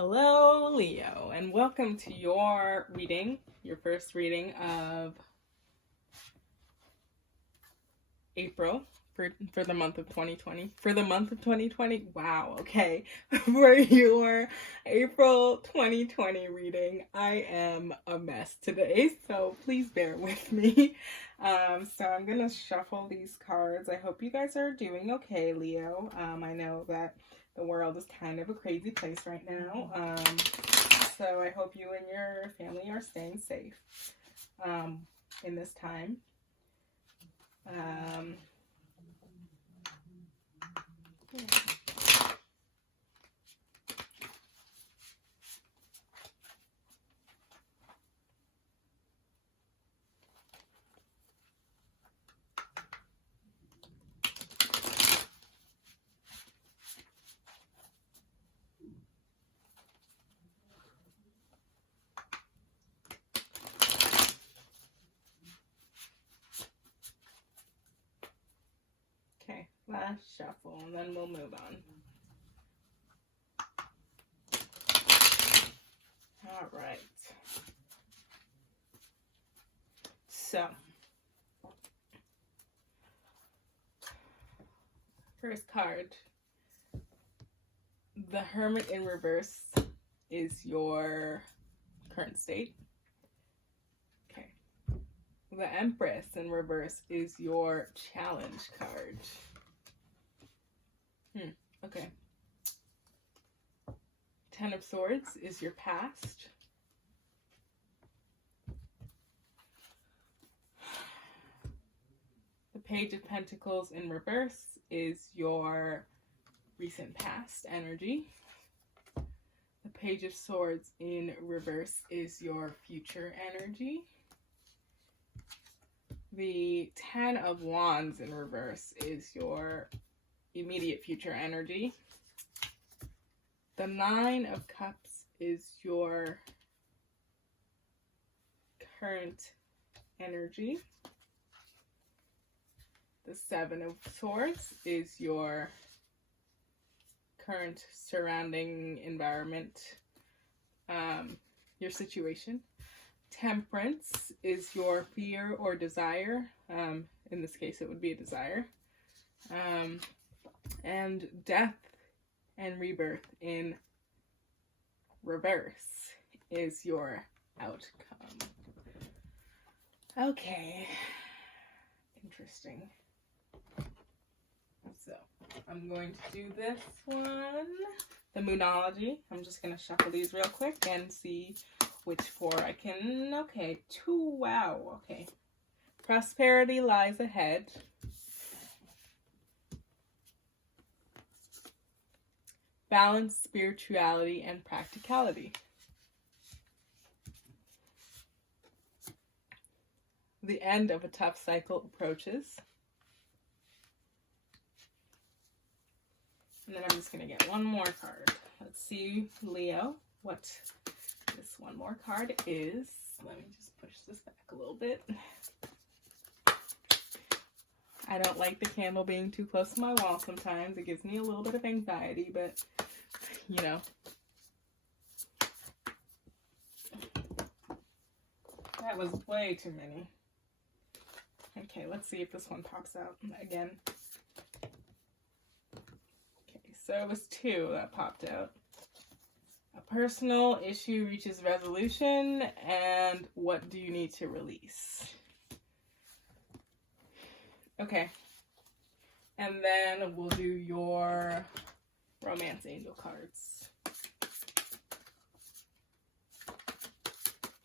Hello, Leo, and welcome to your reading, your first reading of April for the month of 2020. For the month of 2020? Wow, okay. For your April 2020 reading, I am a mess today, so please bear with me. So I'm going to shuffle these cards. I hope you guys are doing okay, Leo. I know that the world is kind of a crazy place right now. So I hope you and your family are staying safe in this time. Okay, last shuffle, and then we'll move on. All right. So, first card, the Hermit in reverse is your current state. Okay. The Empress in reverse is your challenge card. Okay. Ten of Swords is your past. The Page of Pentacles in reverse is your recent past energy. The Page of Swords in reverse is your future energy. The Ten of Wands in reverse is your immediate future energy. The Nine of Cups is your current energy. The Seven of Swords is your current surrounding environment, your situation. Temperance is your fear or desire. In this case, it would be a desire. And Death and Rebirth in reverse is your outcome. Okay. Interesting. So, I'm going to do this one. The Moonology. I'm just going to shuffle these real quick and see which four I can... Okay, two. Wow. Okay. Prosperity lies ahead. Balance, spirituality, and practicality. The end of a tough cycle approaches. And then I'm just going to get one more card. Let's see, Leo, what this one more card is. Let me just push this back a little bit. I don't like the candle being too close to my wall sometimes. It gives me a little bit of anxiety, but, you know. That was way too many. Okay, let's see if this one pops out again. Okay, so it was two that popped out. A personal issue reaches resolution, and what do you need to release? Okay, and then we'll do your romance angel cards.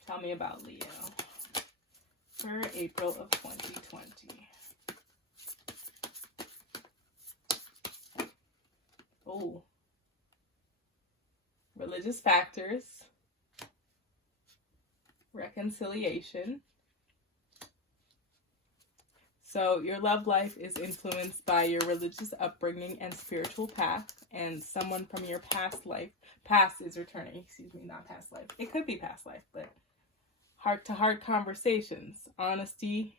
Tell me about Leo for April of 2020. Oh, religious factors, reconciliation. So your love life is influenced by your religious upbringing and spiritual path, and someone from your past is returning. Excuse me, not past life. It could be past life, but heart-to-heart conversations, honestly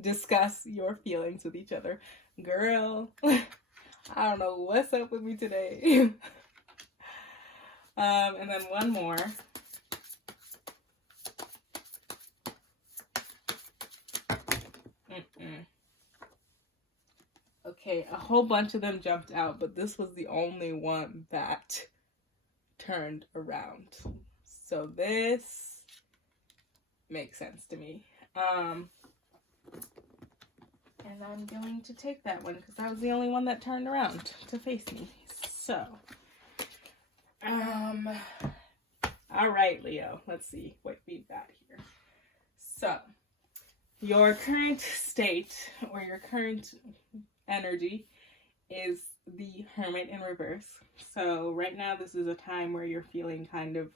discuss your feelings with each other. Girl, I don't know what's up with me today. And then one more. Okay, a whole bunch of them jumped out, but this was the only one that turned around. So this makes sense to me. And I'm going to take that one because that was the only one that turned around to face me. So, all right, Leo, let's see what we've got here. So, your current state or your current energy is the Hermit in reverse. So right now this is a time where you're feeling kind of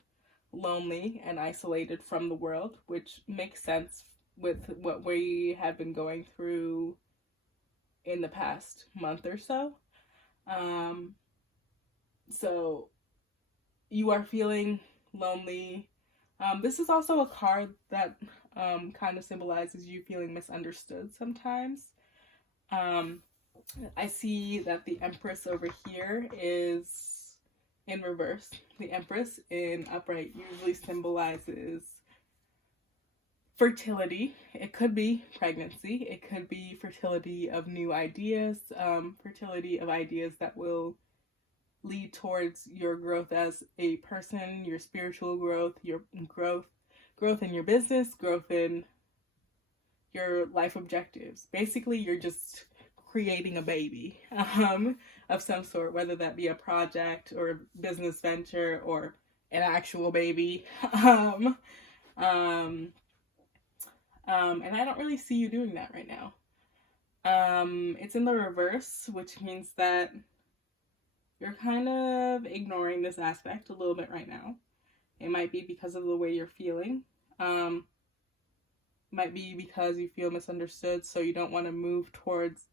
lonely and isolated from the world, which makes sense with what we have been going through in the past month or so. So you are feeling lonely. This is also a card that kind of symbolizes you feeling misunderstood sometimes. I see that the Empress over here is in reverse. The Empress in upright usually symbolizes fertility. It could be pregnancy. It could be fertility of new ideas, fertility of ideas that will lead towards your growth as a person, your spiritual growth, your growth in your business, growth in your life objectives. Basically, you're just creating a baby of some sort, whether that be a project or a business venture or an actual baby. And I don't really see you doing that right now. It's in the reverse, which means that you're kind of ignoring this aspect a little bit right now. It might be because of the way you're feeling. Might be because you feel misunderstood, so you don't want to move towards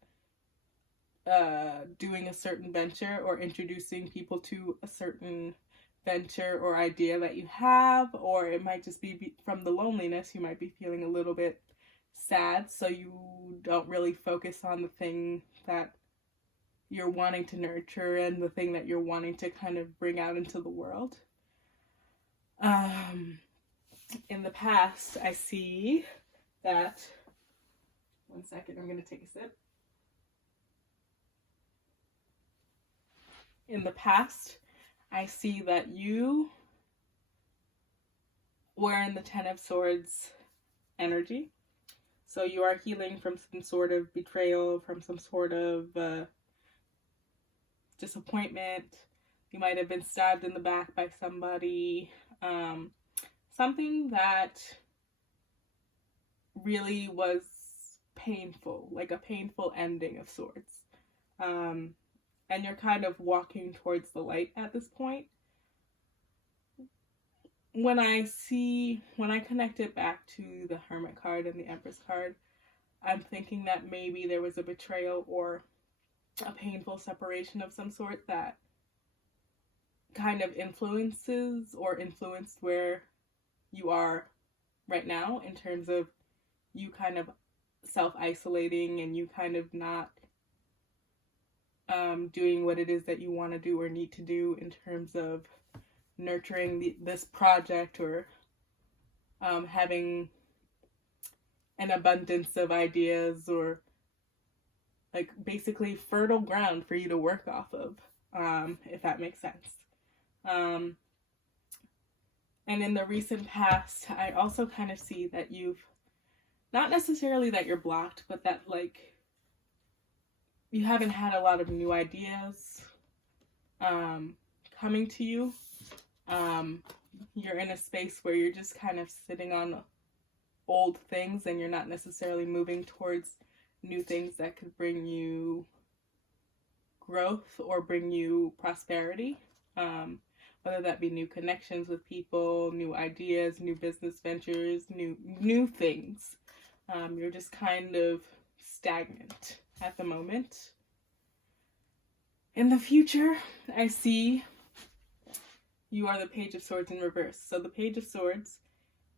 doing a certain venture or introducing people to a certain venture or idea that you have, or it might just be from the loneliness. You might be feeling a little bit sad, so you don't really focus on the thing that you're wanting to nurture and the thing that you're wanting to kind of bring out into the world. In the past, I see that, one second, I'm going to take a sip. In the past, I see that you were in the Ten of Swords energy. So you are healing from some sort of betrayal, from some sort of disappointment. You might have been stabbed in the back by somebody. Something that really was painful, like a painful ending of sorts. And you're kind of walking towards the light at this point. When I connect it back to the Hermit card and the Empress card, I'm thinking that maybe there was a betrayal or a painful separation of some sort that kind of influenced where you are right now, in terms of you kind of self-isolating and you kind of not doing what it is that you want to do or need to do in terms of nurturing this project, or having an abundance of ideas, or like basically fertile ground for you to work off of, if that makes sense. And in the recent past, I also kind of see that you've, not necessarily that you're blocked, but that like you haven't had a lot of new ideas coming to you. You're in a space where you're just kind of sitting on old things and you're not necessarily moving towards new things that could bring you growth or bring you prosperity. Whether that be new connections with people, new ideas, new business ventures, new things. You're just kind of stagnant at the moment. In the future, I see you are the Page of Swords in reverse. So the Page of Swords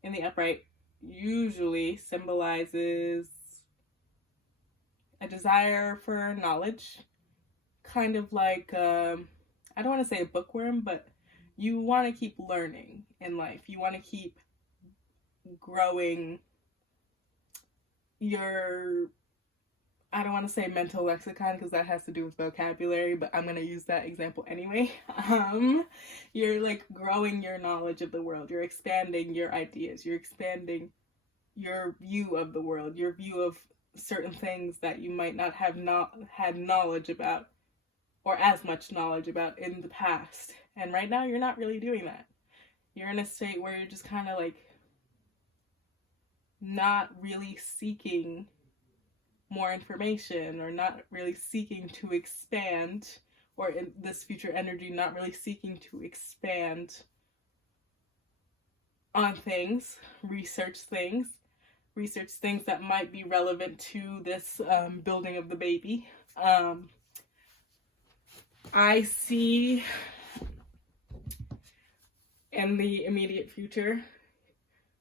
in the upright usually symbolizes a desire for knowledge, kind of like, I don't want to say a bookworm, but you want to keep learning in life. You want to keep growing your, I don't want to say mental lexicon because that has to do with vocabulary, but I'm going to use that example anyway. You're like growing your knowledge of the world. You're expanding your ideas. You're expanding your view of the world, your view of certain things that you might not have had knowledge about or as much knowledge about in the past. And right now you're not really doing that. You're in a state where you're just kind of like not really seeking more information, or not really seeking to expand, or in this future energy, not really seeking to expand on things, research things that might be relevant to this building of the baby. I see in the immediate future,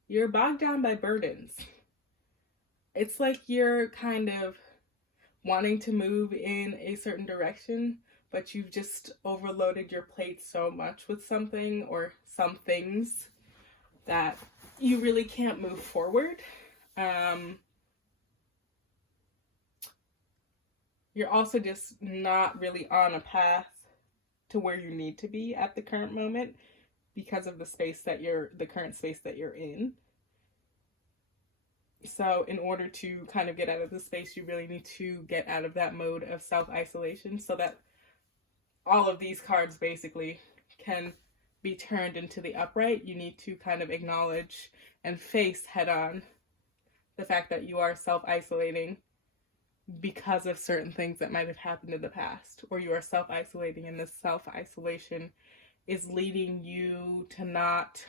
you're bogged down by burdens. It's like you're kind of wanting to move in a certain direction, but you've just overloaded your plate so much with something or some things that you really can't move forward. You're also just not really on a path to where you need to be at the current moment because of the current space that you're in. So in order to kind of get out of the space, you really need to get out of that mode of self-isolation so that all of these cards basically can be turned into the upright. You need to kind of acknowledge and face head on the fact that you are self-isolating because of certain things that might have happened in the past, or you are self-isolating and this self-isolation is leading you to not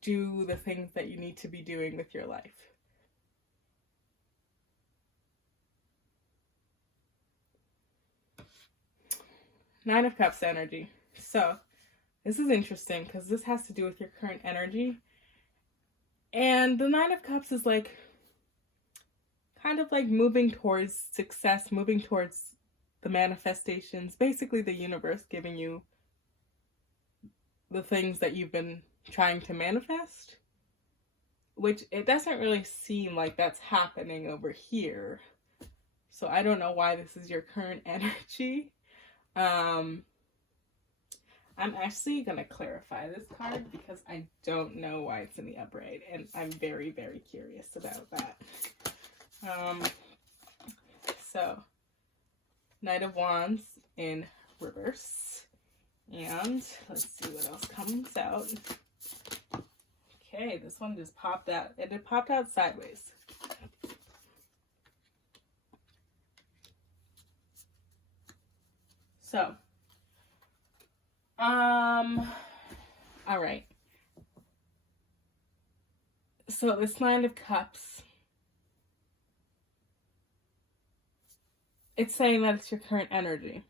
do the things that you need to be doing with your life. Nine of Cups energy. So this is interesting because this has to do with your current energy. And the Nine of Cups is like kind of like moving towards success, moving towards the manifestations, basically the universe giving you the things that you've been trying to manifest, which it doesn't really seem like that's happening over here. So I don't know why this is your current energy. I'm actually going to clarify this card because I don't know why it's in the upright, and I'm very, very curious about that. So, Knight of Wands in reverse. And let's see what else comes out. Okay, this one just popped out. It popped out sideways. So, all right. So this Nine of Cups, it's saying that it's your current energy.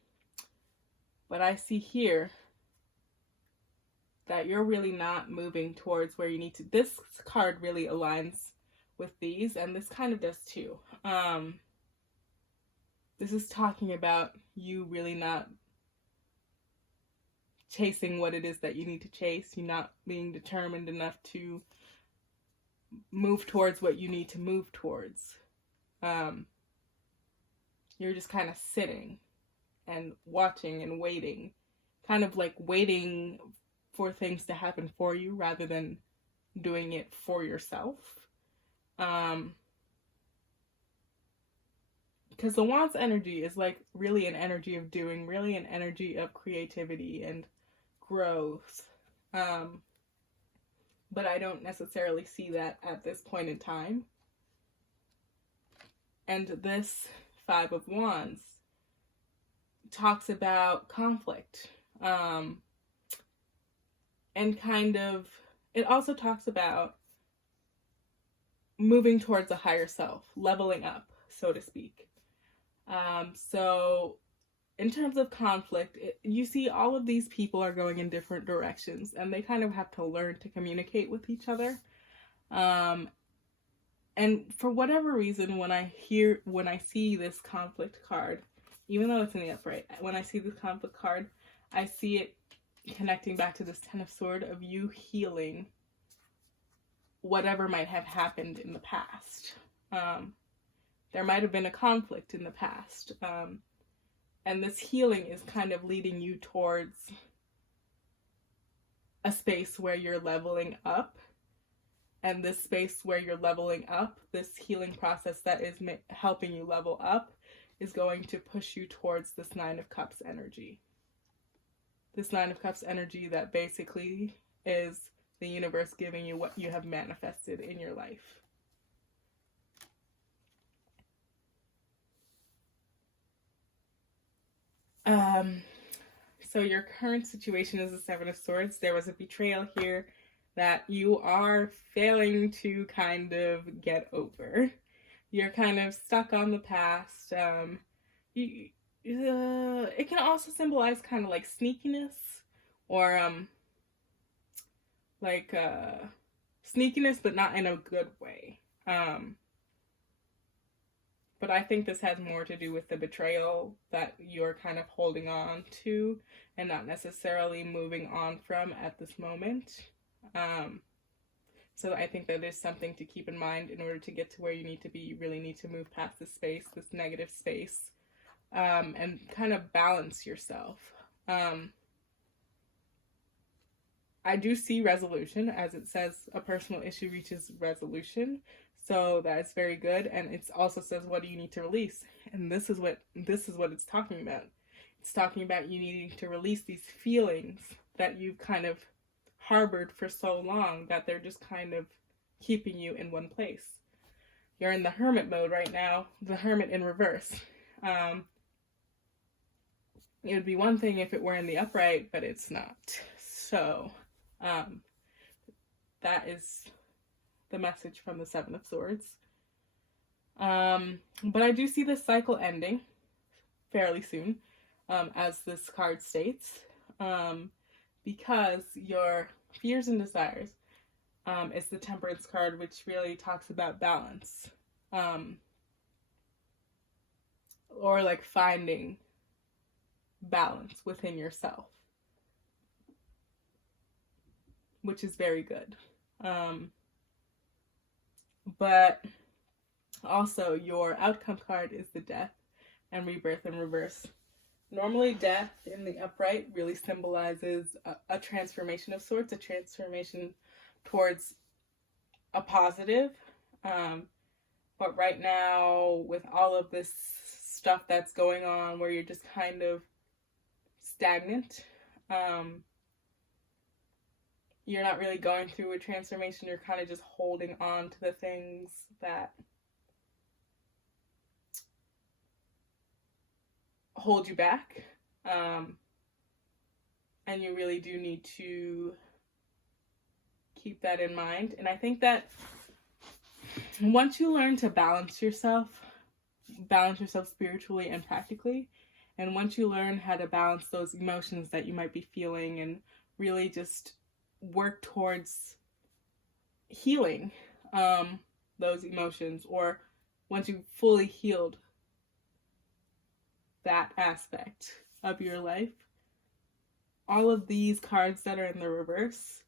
But I see here that you're really not moving towards where you need to. This card really aligns with these, and this kind of does too. This is talking about you really not chasing what it is that you need to chase. You not being determined enough to move towards what you need to move towards. You're just kind of sitting and watching and waiting, kind of like waiting for things to happen for you rather than doing it for yourself. Because the Wands energy is like really an energy of doing, really an energy of creativity and growth. But I don't necessarily see that at this point in time. And this Five of Wands talks about conflict. And kind of, it also talks about moving towards a higher self, leveling up, so to speak. So in terms of conflict, you see all of these people are going in different directions, and they kind of have to learn to communicate with each other. And for whatever reason, when I see this conflict card, even though it's in the upright, when I see this conflict card, I see it connecting back to this Ten of Swords of you healing whatever might have happened in the past. There might have been a conflict in the past. And this healing is kind of leading you towards a space where you're leveling up. And this space where you're leveling up, this healing process that is helping you level up, is going to push you towards this Nine of Cups energy. This Nine of Cups energy that basically is the universe giving you what you have manifested in your life. So your current situation is the Seven of Swords. There was a betrayal here that you are failing to kind of get over. You're kind of stuck on the past. It can also symbolize kind of like sneakiness, or sneakiness, but not in a good way. But I think this has more to do with the betrayal that you're kind of holding on to and not necessarily moving on from at this moment. So I think that is something to keep in mind. In order to get to where you need to be, you really need to move past this space, this negative space, and kind of balance yourself. I do see resolution, as it says a personal issue reaches resolution. So that's very good. And it also says, what do you need to release? And this is what it's talking about. It's talking about you needing to release these feelings that you've kind of harbored for so long that they're just kind of keeping you in one place. You're in the hermit mode right now, the hermit in reverse. It would be one thing if it were in the upright, but it's not. So that is the message from the Seven of Swords. But I do see this cycle ending fairly soon, as this card states, because your fears and desires is the Temperance card, which really talks about balance, or like finding balance within yourself, which is very good. But also your outcome card is the Death and Rebirth in reverse. Normally death in the upright really symbolizes a transformation of sorts, a transformation towards a positive. But right now, with all of this stuff that's going on where you're just kind of stagnant, you're not really going through a transformation. You're kind of just holding on to the things that hold you back. And you really do need to keep that in mind. And I think that once you learn to balance yourself spiritually and practically, and once you learn how to balance those emotions that you might be feeling and really just work towards healing those emotions, or once you've fully healed that aspect of your life, all of these cards that are in the reverse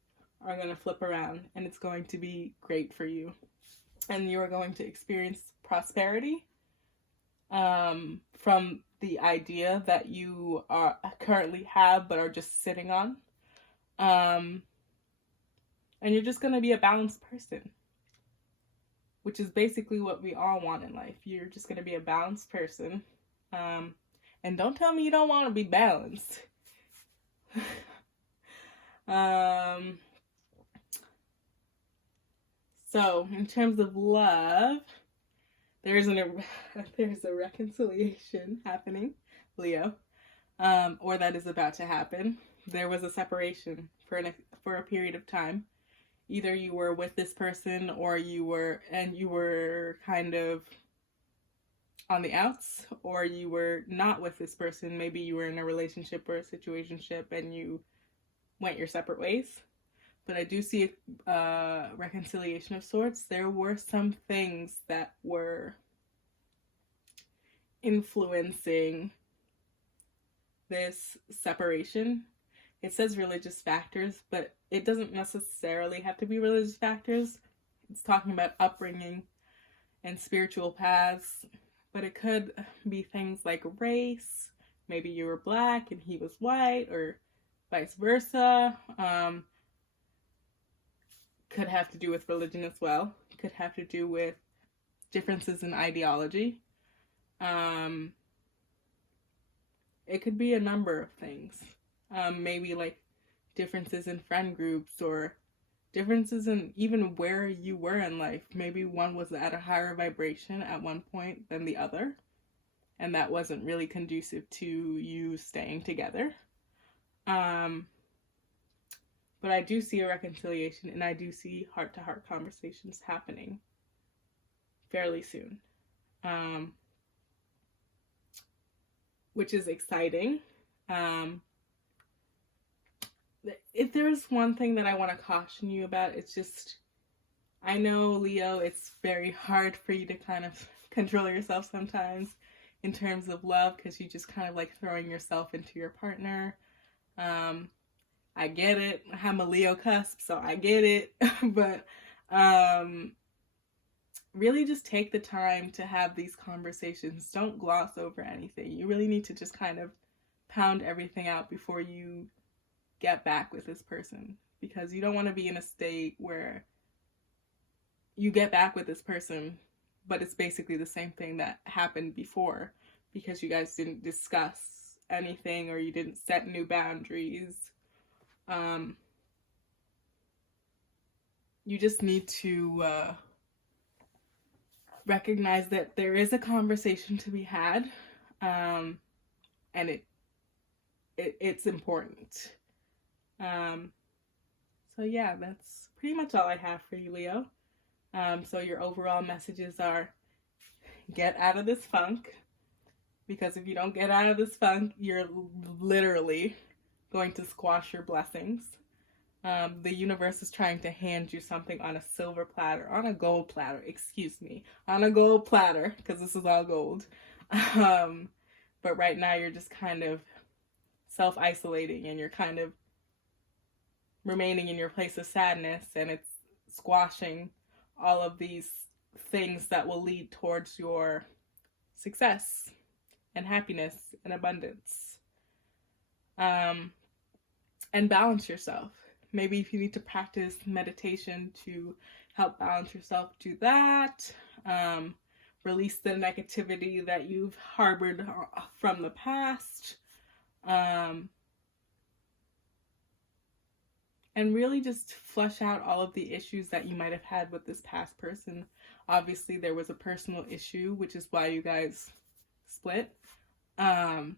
are going to flip around, and it's going to be great for you. And you are going to experience prosperity from the idea that you currently have but are just sitting on. And you're just going to be a balanced person, which is basically what we all want in life. You're just going to be a balanced person. And don't tell me you don't want to be balanced. So, in terms of love, there's a reconciliation happening, Leo, or that is about to happen. There was a separation for a period of time. Either you were with this person, or you were kind of on the outs, or you were not with this person. Maybe you were in a relationship or a situationship and you went your separate ways. But I do see a reconciliation of sorts. There were some things that were influencing this separation. It says religious factors, but it doesn't necessarily have to be religious factors. It's talking about upbringing and spiritual paths, but it could be things like race. Maybe you were black and he was white, or vice versa. Could have to do with religion as well. Could have to do with differences in ideology. It could be a number of things. Maybe like differences in friend groups, or differences in even where you were in life. Maybe one was at a higher vibration at one point than the other, and that wasn't really conducive to you staying together. But I do see a reconciliation, and I do see heart-to-heart conversations happening fairly soon, which is exciting. If there's one thing that I want to caution you about, it's just, I know, Leo, it's very hard for you to kind of control yourself sometimes in terms of love, because you just kind of like throwing yourself into your partner. I get it. I'm a Leo cusp, so I get it. But really just take the time to have these conversations. Don't gloss over anything. You really need to just kind of pound everything out before you get back with this person, because you don't want to be in a state where you get back with this person, but it's basically the same thing that happened before, because you guys didn't discuss anything, or you didn't set new boundaries. You just need to recognize that there is a conversation to be had, and it's important. So yeah, that's pretty much all I have for you, Leo. So your overall messages are, get out of this funk, because if you don't get out of this funk, you're literally going to squash your blessings. The universe is trying to hand you something on a silver platter, on a gold platter, on a gold platter, because this is all gold. But right now you're just kind of self-isolating, and you're kind of remaining in your place of sadness, and it's squashing all of these things that will lead towards your success and happiness and abundance. And balance yourself. Maybe if you need to practice meditation to help balance yourself, do that. Release the negativity that you've harbored from the past. And really just flesh out all of the issues that you might have had with this past person. Obviously, there was a personal issue, which is why you guys split. But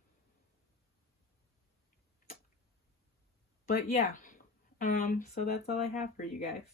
yeah, so that's all I have for you guys.